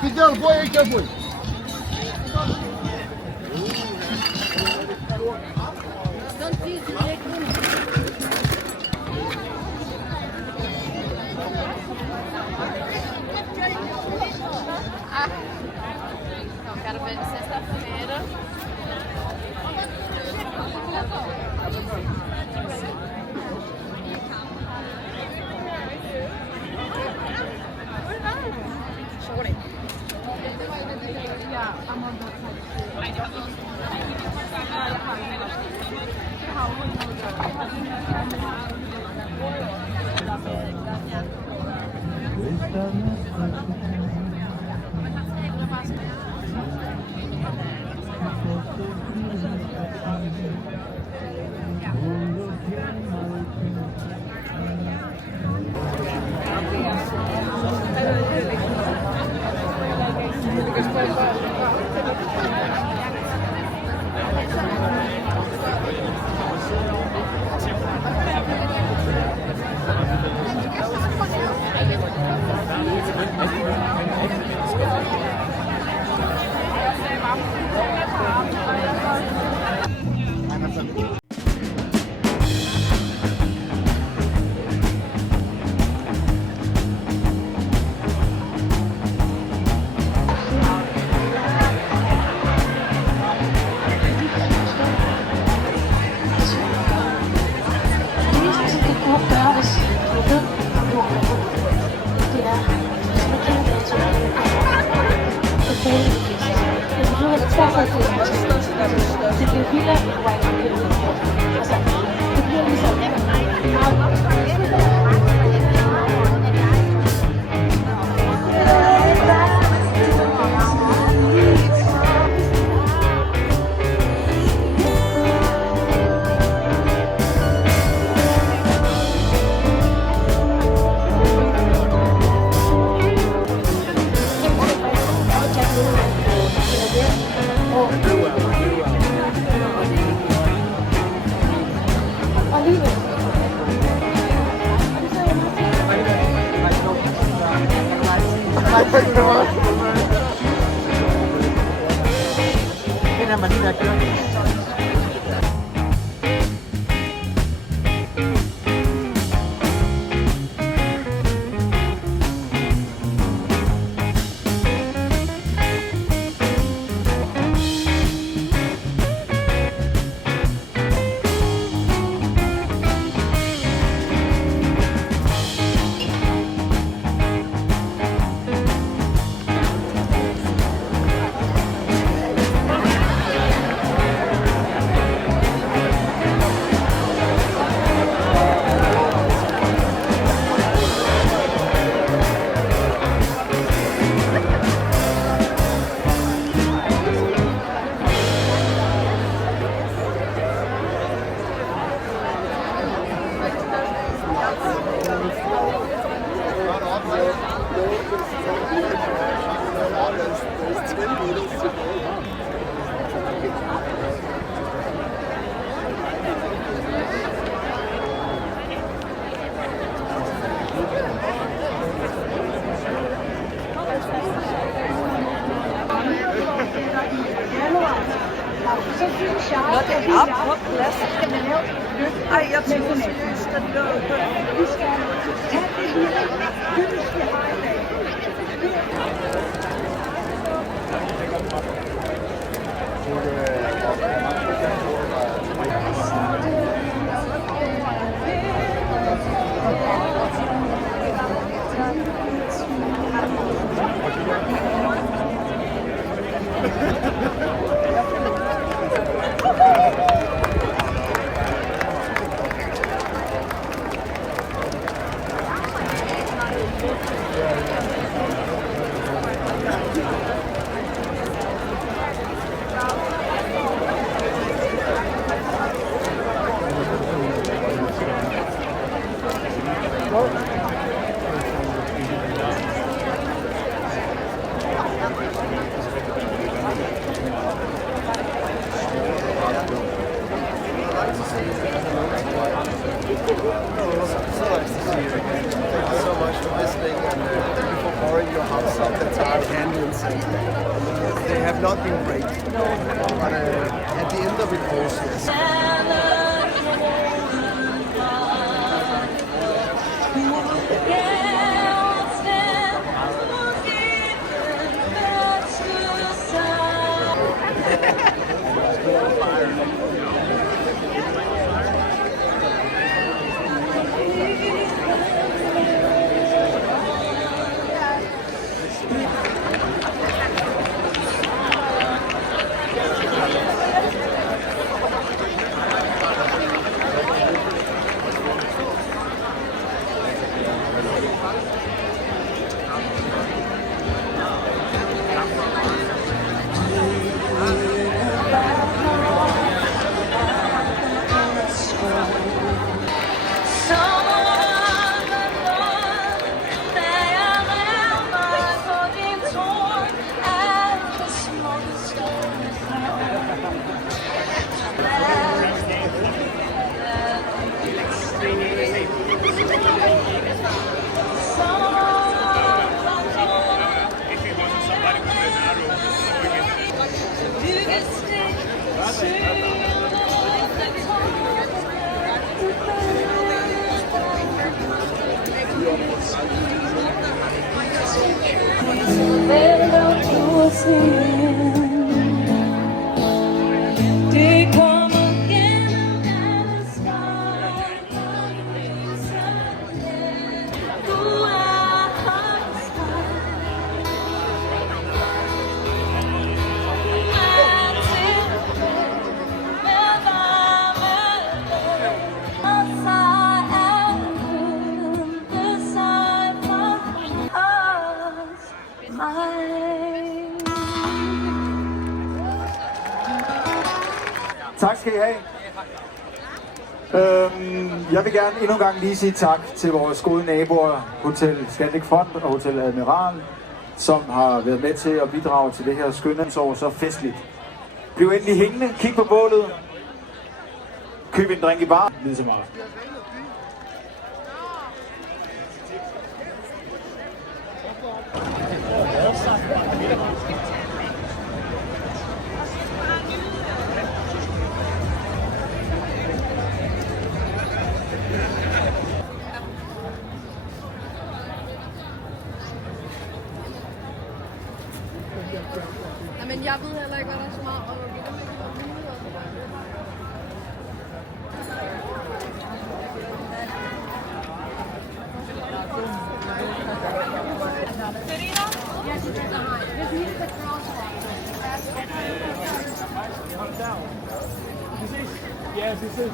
Fidel, boy, aí que foi. Quero ver sexta-feira. Når det er op på plads. Ej, jeg tror seriøst, at vi skal tage det lille hus, vi har i dag. So nice to see you again. Thank you so much for listening and thank you for in your house at the time, handles, and they have not been great. But at the end of it all, yes. Tak skal I have. Jeg vil gerne endnu en gang lige sige tak til vores gode naboer, Hotel Scandic Front og Hotel Admiral, som har været med til at bidrage til det her skønne år så festligt. Bliv endelig hængende, kig på bålet, køb en drink i bar. Midsummer. Men jeg ved heller ikke, hvad der er så meget om Yes, this is.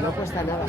No cuesta nada.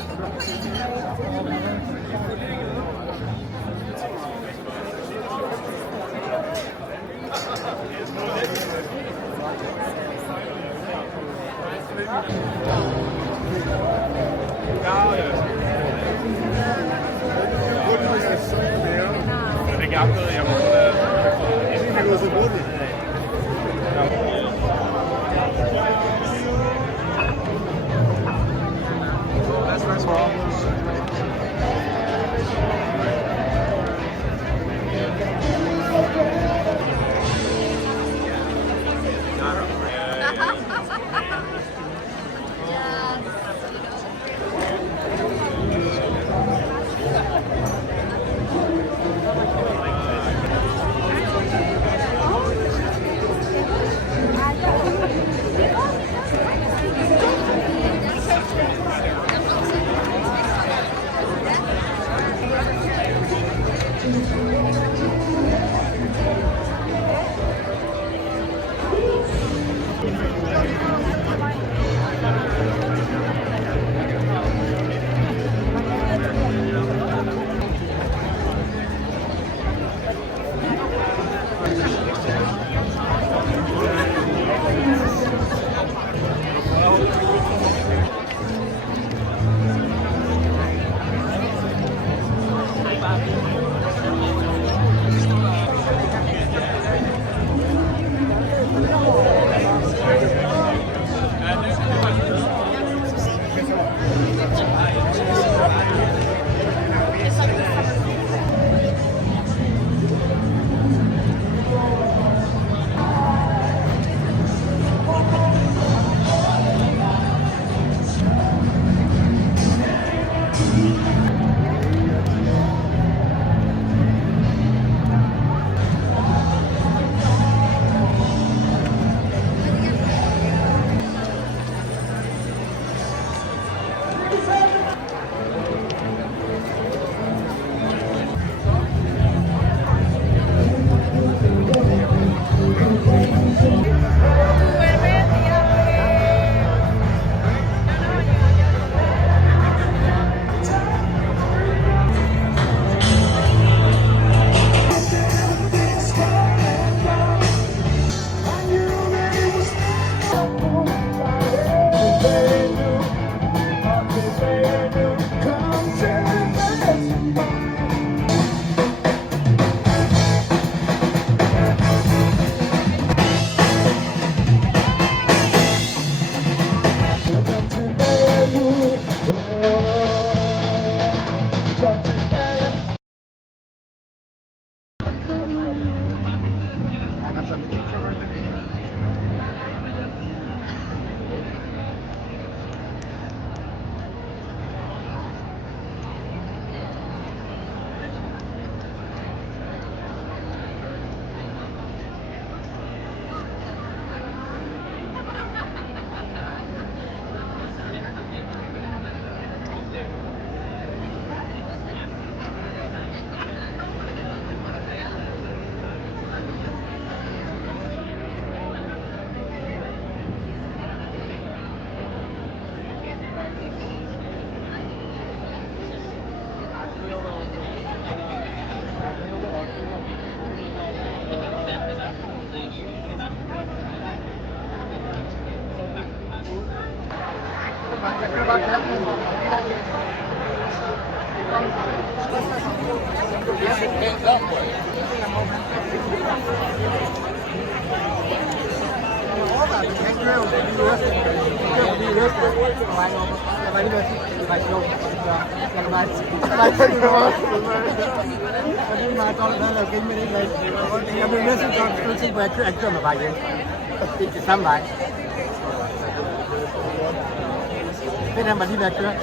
Thế nên mà đi về chưa?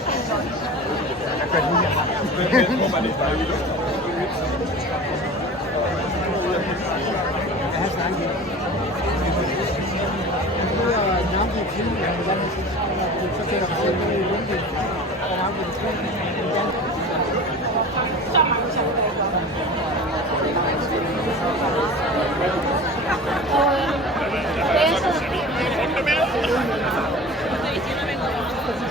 Cần đi về mà. Nhóm thì chính là người dân sẽ chơi được chơi với những gì có áo bình thường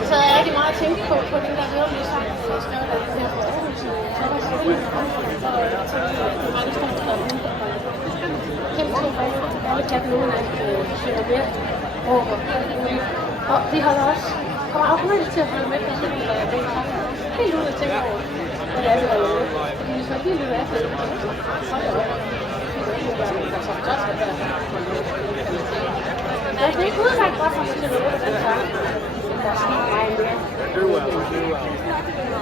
Så jeg rigtig meget at tænke på den der hørende sang, som jeg skrev der her på Aarhus. Så var jeg selvfølgelig og jeg tænkte, at det var en stor der ude. Kæmpe stor fejl, alle kan nogen af synger med. råber. Og de holder også, kommer automatisk til at følge med på sådan en del helt ud og tænker over, hvad det er, vi holder med. Fordi hvis man lige lytter efter det, så er det jeg kan ikke udlagt godt for mig til at løbe den her. Der er sådan meget mere.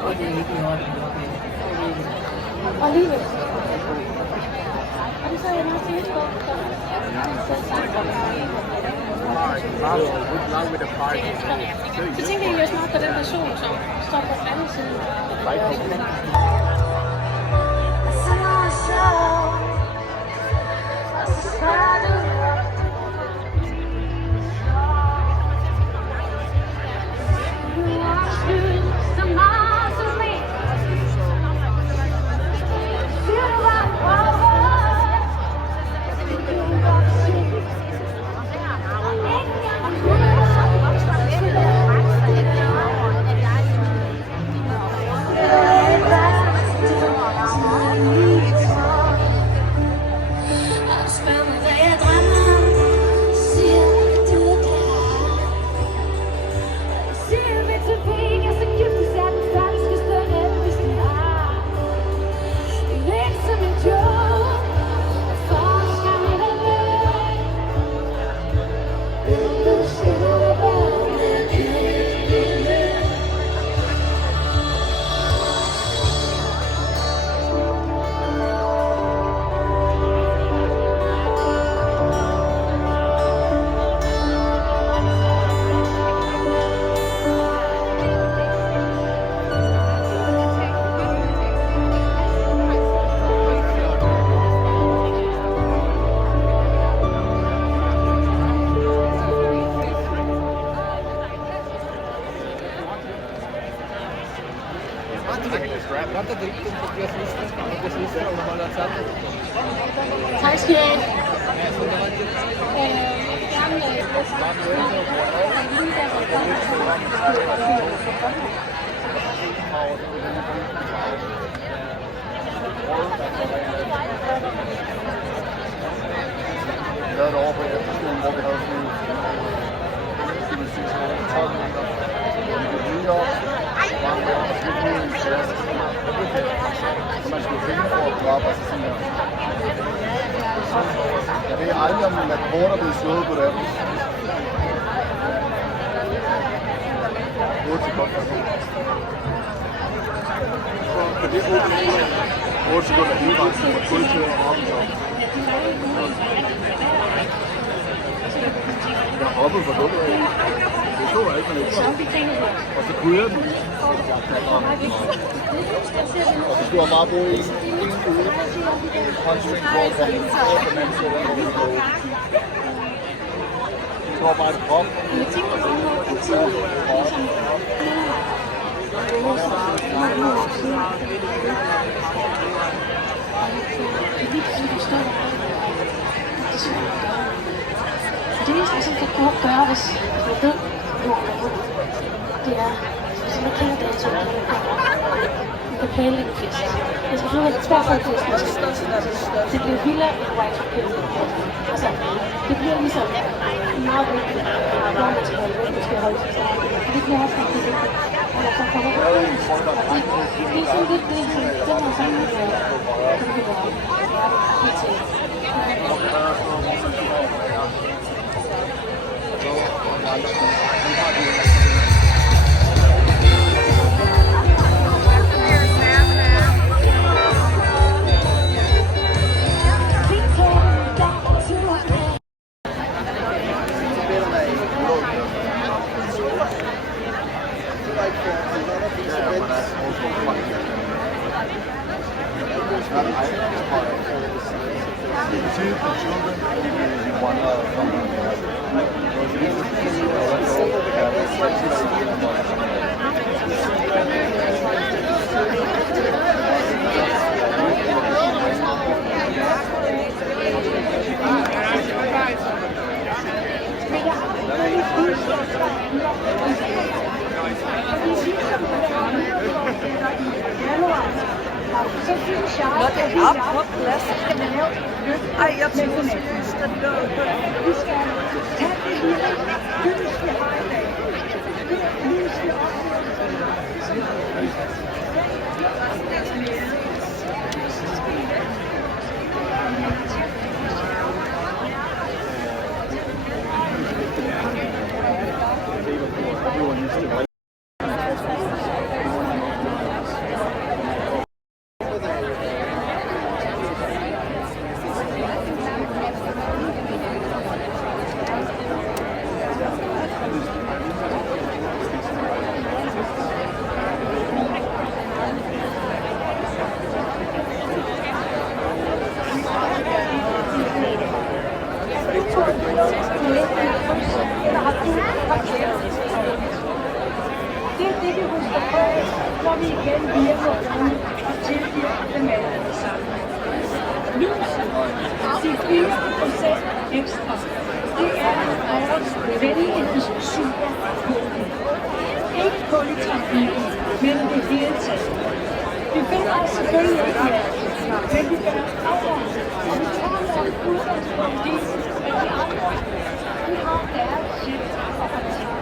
Og det er ikke i orden. Og alligevel. Og det så jeg meget tænkt på. Så tænker jeg også meget på den person, som står på den anden side. Tak skal I have. Vi lavede det over på efterskolen, hvor vi havde sådan en 12 meter. Vi gik lige op, var med og så gik ud i klasse. Så man skulle finde for at gå op og så sådan der. Jeg ved aldrig, om en akkorder blev slået på det. 8 sekunder. På det 8 sekunder hele vejen, så var kun til at hoppe op. Jeg hoppede for dumt af. Det så jeg ikke, men ikke. Og så kunne jeg den. Og så skulle jeg bare bruge en uge. Håndstring for at komme over på den anden side, hvor vi går. Det var bare et hop. Og så Det eneste, som kan gøre, hvis man ved, hvor man er, det er, hvis man kender datoen, man kan planlægge en fest. Det skal selvfølgelig være tværfald fest, det bliver vildere end White House. Altså, det bliver ligesom meget vigtigt, når man skal holde, hvis man skal holde sig sammen. Det bliver også rigtig vigtigt, at der så kommer ud. Det er sådan lidt det, den her sammen med, som det var helt til. Når det er op på plads. Ej, jeg tror seriøst, at det er vi igen via morgenen og tilgiver dem alle sammen. Lyset, de 4% ekstra, det er vores venligheden supervåben. Ikke kun i trafikken, men i det hele taget. Vi finder os selvfølgelig ikke i alt, men vi gør over, og vi tager vores udgangspunkt i, at de andre, de har deres shit at fortælle.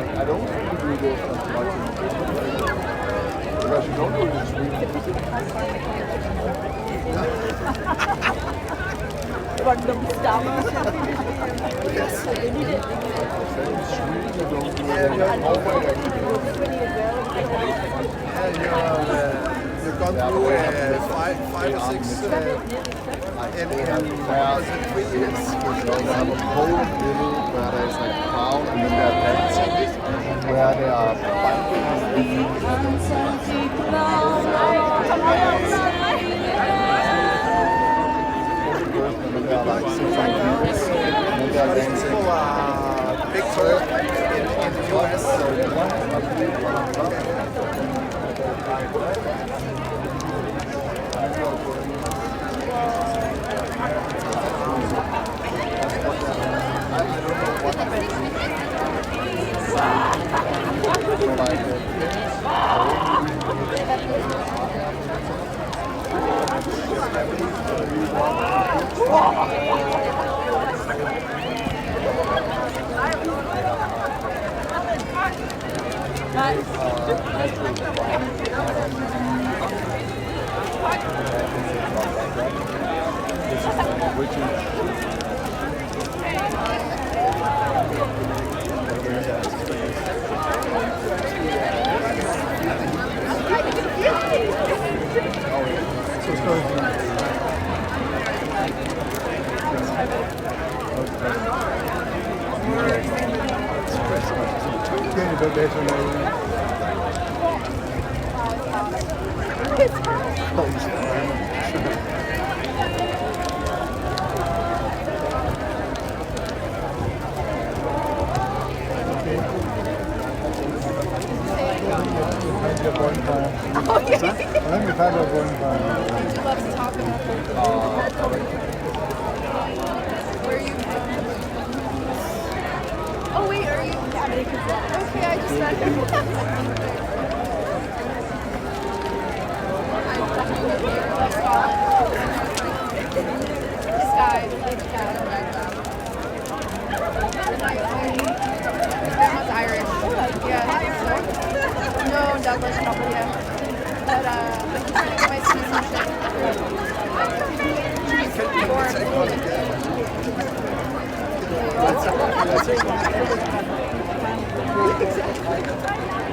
I don't think we do this as much in because you don't do it in Sweden. But the stammer. Yes. In Sweden you don't do it in Norway actually. You've gone through five or six was it 3 years? They have a whole middle where there's like a crowd and then they're dancing where they are like 600 meters and then they're dancing. People are big tour in the US. Bonfire. Oh, yeah. I think we've had a bonfire. He loves to talk about it. Where are you from? Oh, wait, are you? Okay, I just met him. This guy. His grandma's Irish. Yeah. No, Douglas, probably, yeah. But he's trying to get my citizenship.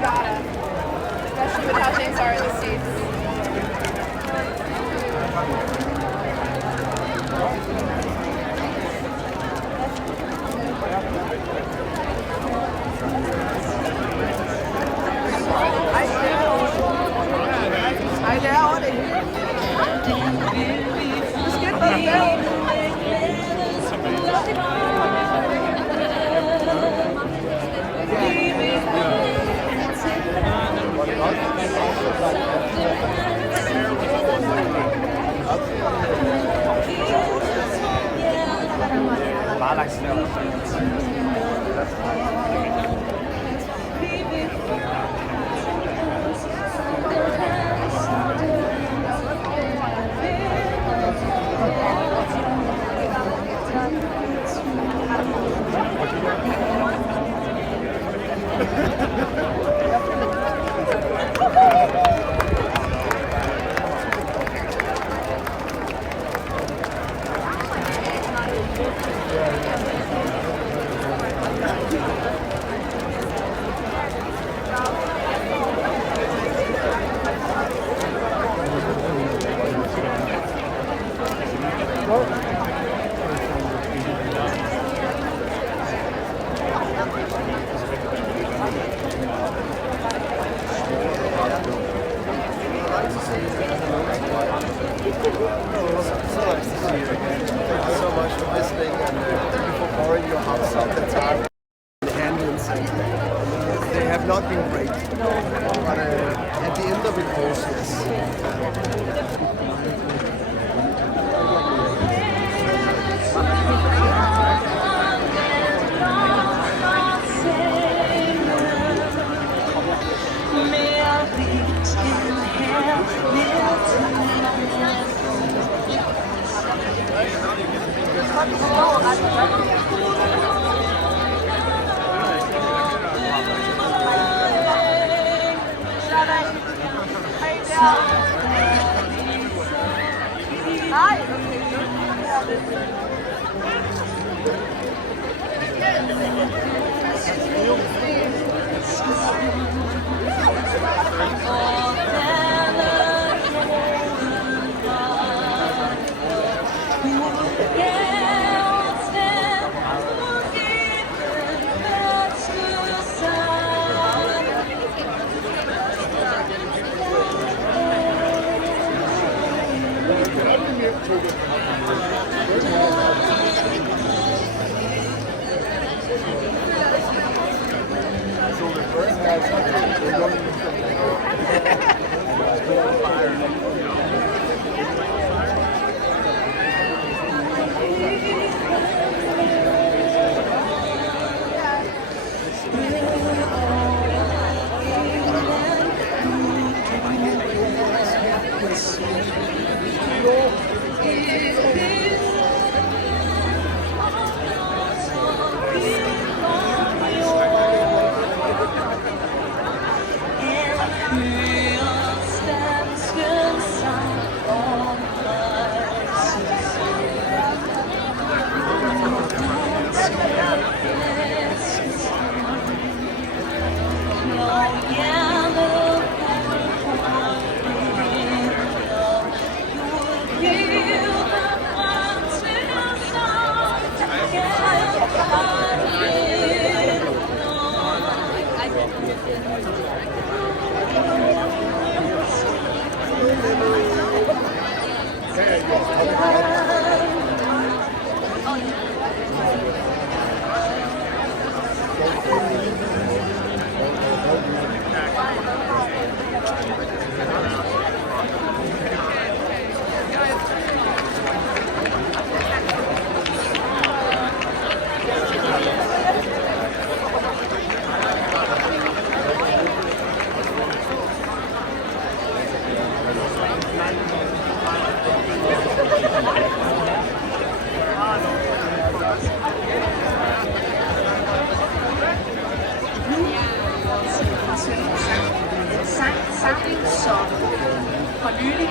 Gotta. Especially with how things are in the States. Hi there, how are you? Let's get the bell. They have not been great, but at the end of it goes, yes.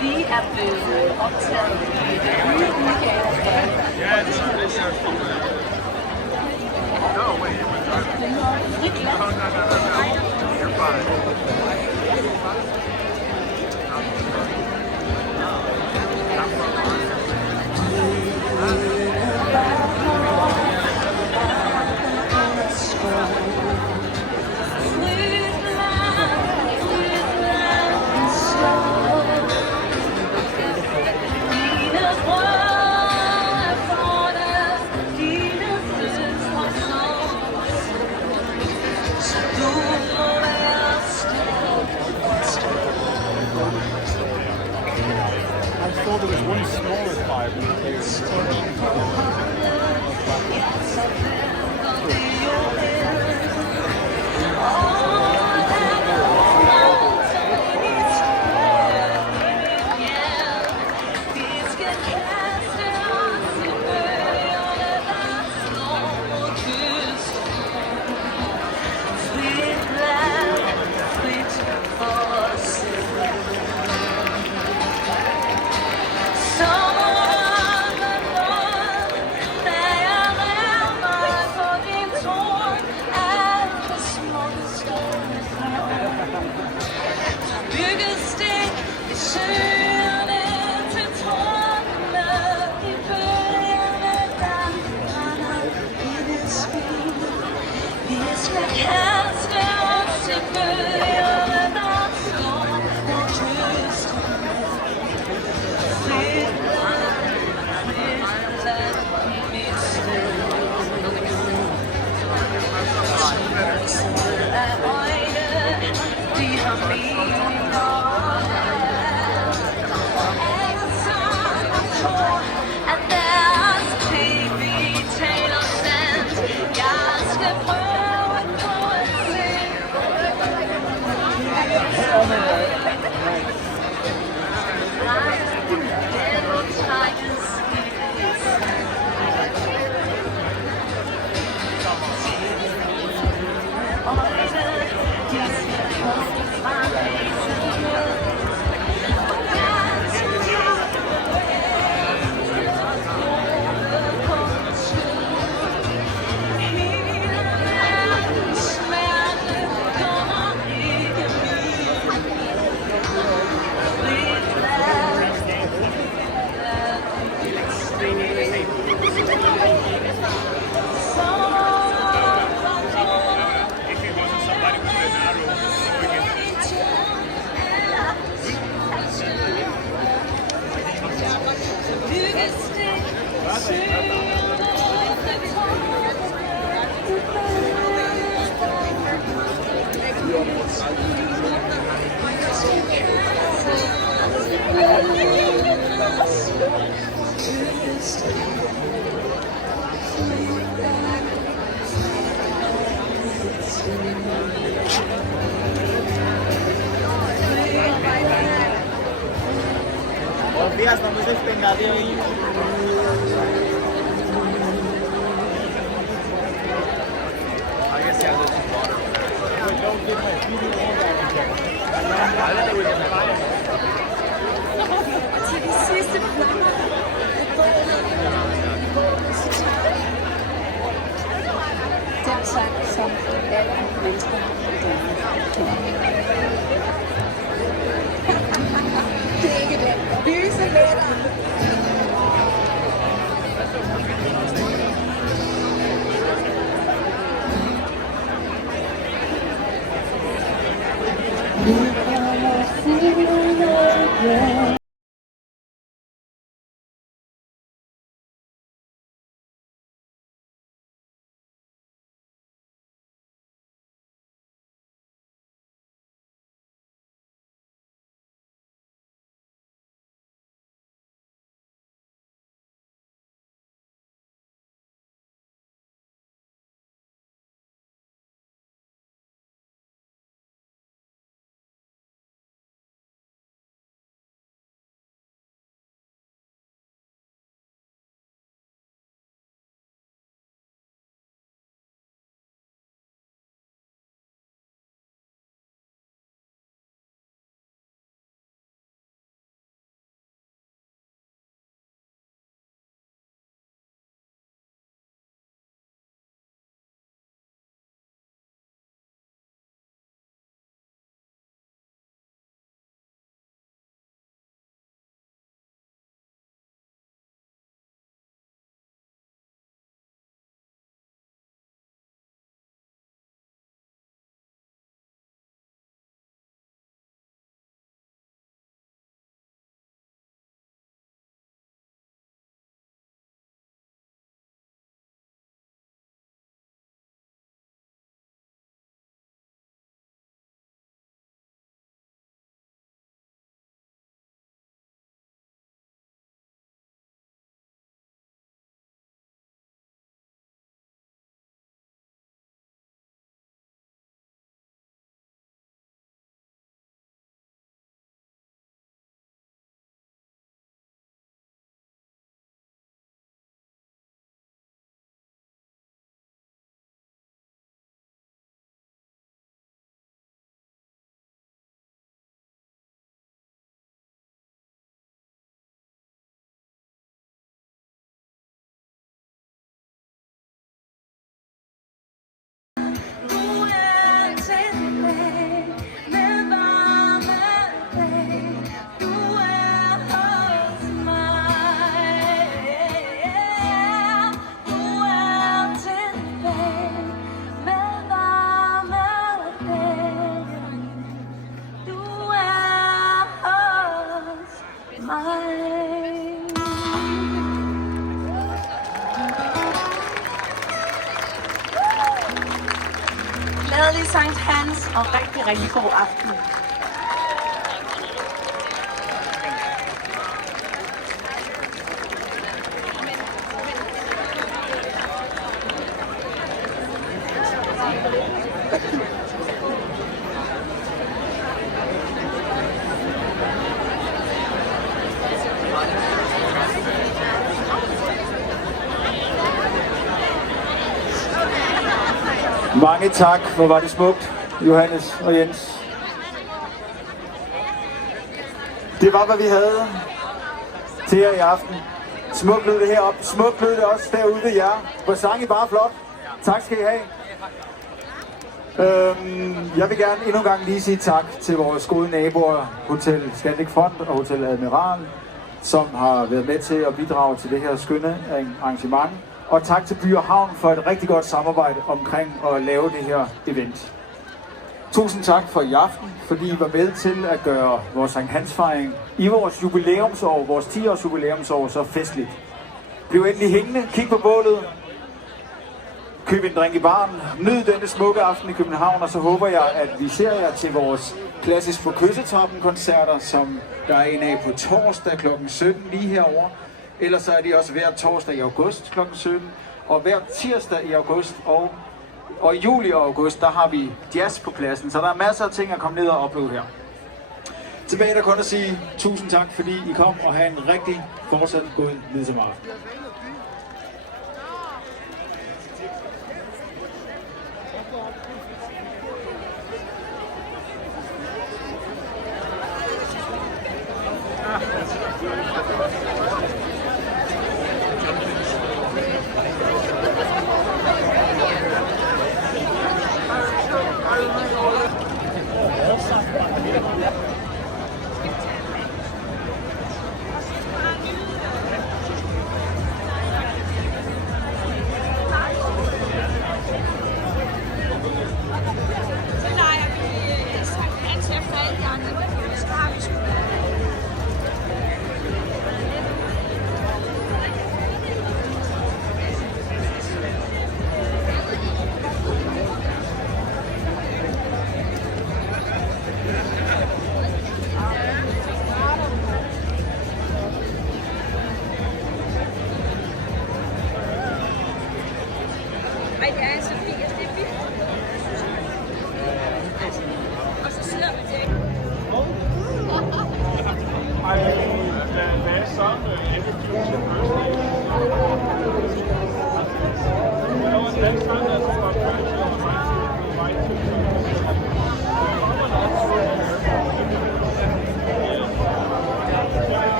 De er blevet optaget i den nye udgave af Frit Land. I thought there was one smaller fire here. Buenos días, estamos en Copenhagen. Til de sidste flammer den sang, som alle mennesker i Danmark kender. Det er ikke det. Lyse letter. Glædelig Sankt Hans og rigtig god aften. Mange tak, hvor var det smukt, Johannes og Jens. Det var, hvad vi havde til jer i aften. Smukt lød det heroppe, smukt lød det også derude ved jer. Hvor sang I bare flot. Tak skal I have. Jeg vil gerne endnu en gang lige sige tak til vores gode naboer, Hotel Scandic Front og Hotel Admiral, som har været med til at bidrage til det her skønne arrangement. Og tak til By & Havn for et rigtig godt samarbejde omkring at lave det her event. Tusind tak for i aften, fordi I var med til at gøre vores Sankt Hans-fejring i vores jubilæumsår, vores 10-års jubilæumsår, så festligt. Bliv endelig hængende, kig på bålet, køb en drink i baren, nyd denne smukke aften i København, og så håber jeg, at vi ser jer til vores klassisk på Kyssetoppen-koncerter, som der er en af på torsdag kl. 17 lige herovre. Ellers så er de også hver torsdag i august kl. 17, og hver tirsdag i august og i juli og august, der har vi jazz på pladsen. Så der er masser af ting at komme ned og opleve her. Tilbage der kun at sige tusind tak, fordi I kom, og have en rigtig fortsat god Midsummer aften.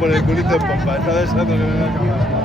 Por el culito de pompa, está deseando que me vea acabar.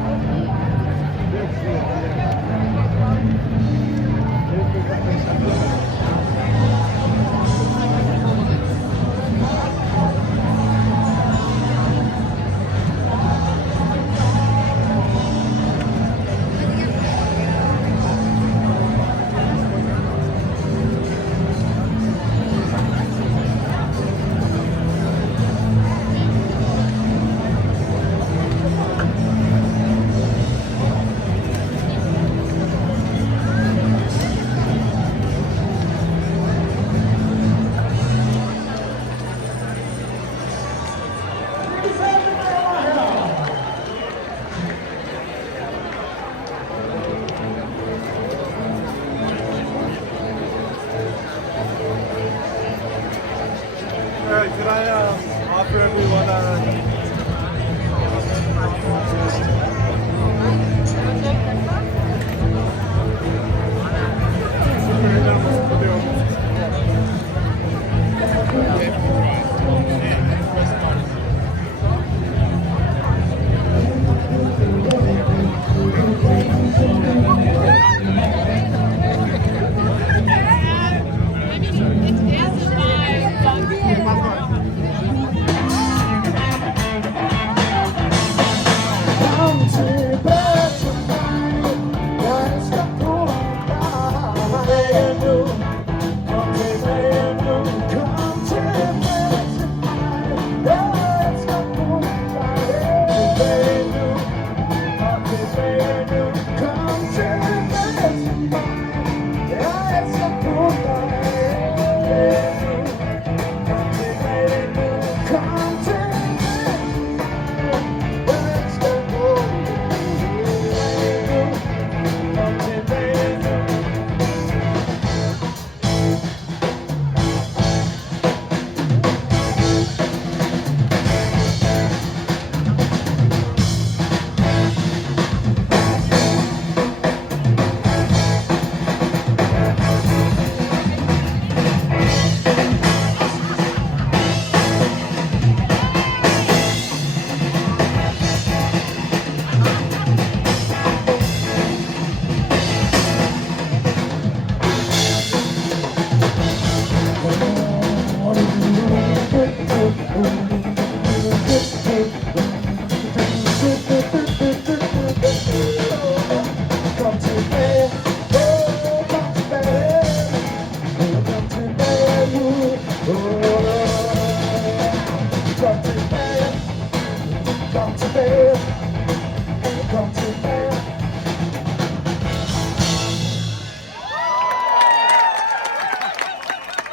preferably wanna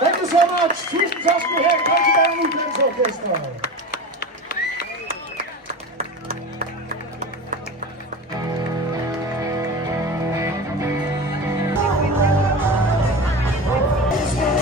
Thank you so much. Tusind tak skal I have. Kom tilbage nu, Orkester.